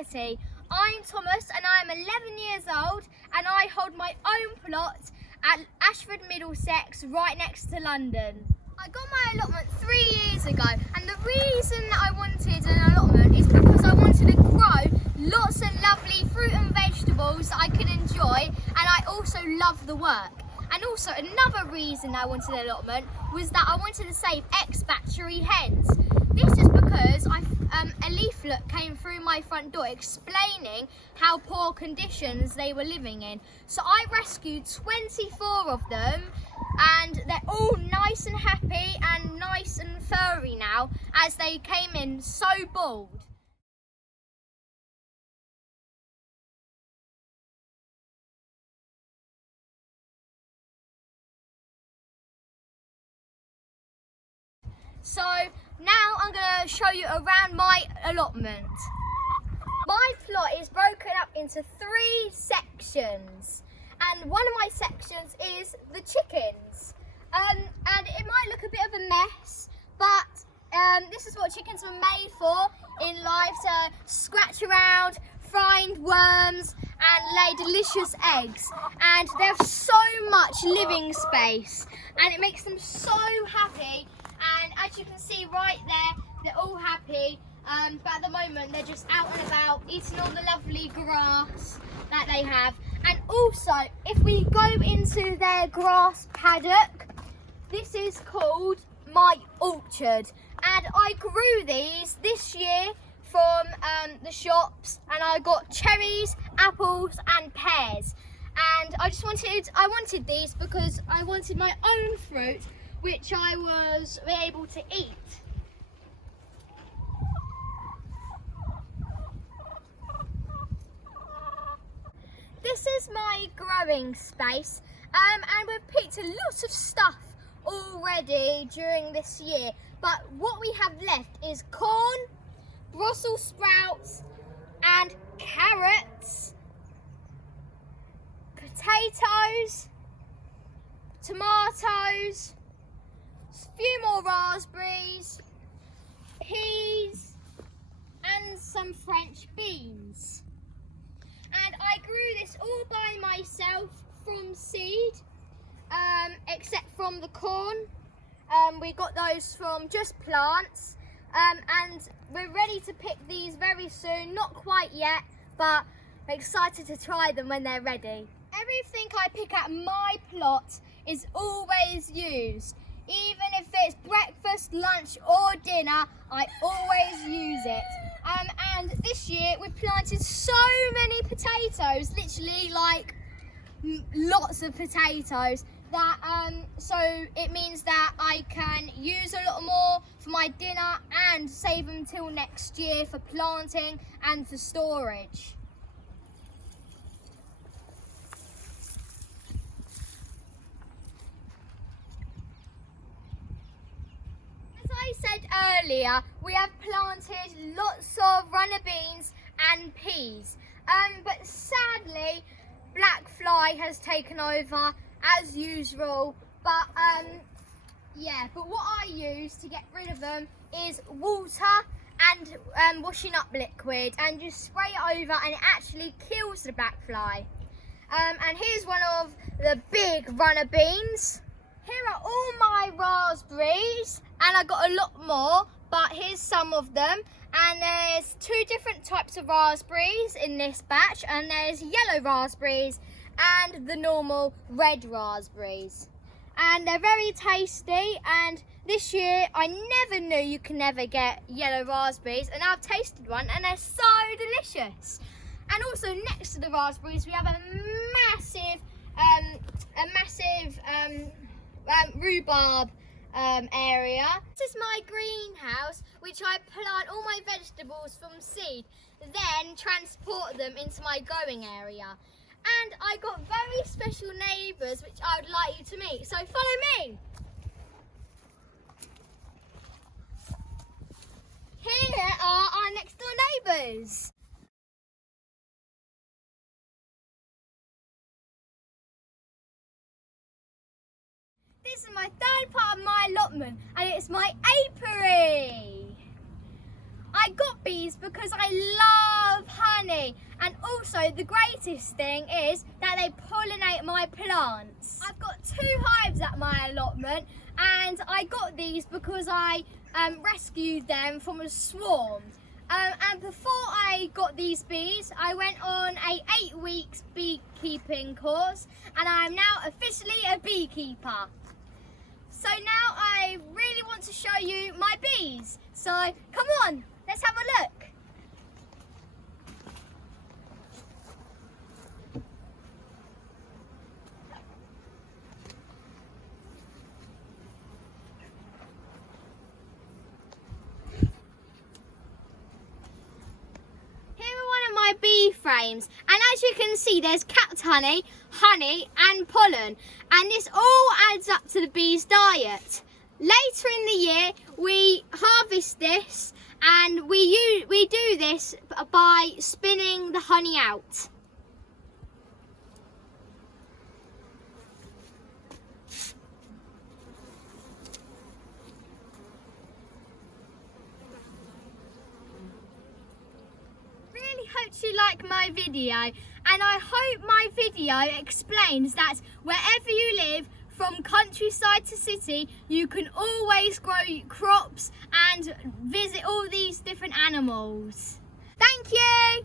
Society. I'm Thomas and I'm 11 years old and I hold my own plot at Ashford, Middlesex, right next to London. I got my allotment 3 years ago, and the reason that I wanted an allotment is because I wanted to grow lots of lovely fruit and vegetables that I could enjoy, and I also love the work. And also another reason I wanted an allotment was that I wanted to save ex-battery hens. This is because a leaflet came through my front door explaining how poor conditions they were living in. So I rescued 24 of them, and they're all nice and happy and nice and furry now, as they came in so bald. So now I'm going to show you around my allotment. My plot is broken up into 3 sections, and one of my sections is the chickens. And it might look a bit of a mess, but this is what chickens were made for in life, to scratch around, find worms and lay delicious eggs. And they have so much living space and it makes them so happy. And as you can see right there, they're all happy, but at the moment they're just out and about eating all the lovely grass that they have. And also, if we go into their grass paddock, this is called my orchard, and I grew these this year from the shops, and I got cherries, apples and pears. And I wanted these because I wanted my own fruit, which I was able to eat. This is my growing space, and we've picked a lot of stuff already during this year, but what we have left is corn, Brussels sprouts and carrots, potatoes, tomatoes, a few more raspberries, peas and some French beans. And I grew this all by myself from seed, except from the corn. We got those from just plants, and we're ready to pick these very soon. Not quite yet, but I'm excited to try them when they're ready. Everything I pick at my plot is always used. Even if it's breakfast, lunch or dinner, I always use it. And this year we've planted so many potatoes, literally like lots of potatoes, that so it means that I can use a lot more for my dinner and save them till next year for planting and for storage. As I said earlier, we have planted lots of runner beans and peas, but sadly black fly has taken over as usual. But but what I use to get rid of them is water and washing up liquid, and just spray it over and it actually kills the black fly. And here's one of the big runner beans. Here are all my raspberries, and I got a lot more, but here's some of them. And there's 2 different types of raspberries in this batch, and there's yellow raspberries and the normal red raspberries. And they're very tasty, and this year I never knew you can never get yellow raspberries, and I've tasted one and they're so delicious. And also next to the raspberries we have a massive rhubarb area. This is my greenhouse, which I plant all my vegetables from seed, then transport them into my growing area. And I got very special neighbours which I would like you to meet, so follow me. Here are our next door neighbours. This is my third part of my allotment, and it's my apiary. I got bees because I love honey, and also the greatest thing is that they pollinate my plants. I've got 2 hives at my allotment, and I got these because I rescued them from a swarm. And before I got these bees, I went on a 8 weeks beekeeping course, and I am now officially a beekeeper. So now I really want to show you my bees. So come on, let's have a look. My bee frames, and as you can see, there's capped honey, and pollen, and this all adds up to the bees' diet. Later in the year we harvest this, and we do this by spinning the honey out. Hope you like my video, and I hope my video explains that wherever you live, from countryside to city, you can always grow crops and visit all these different animals. Thank you!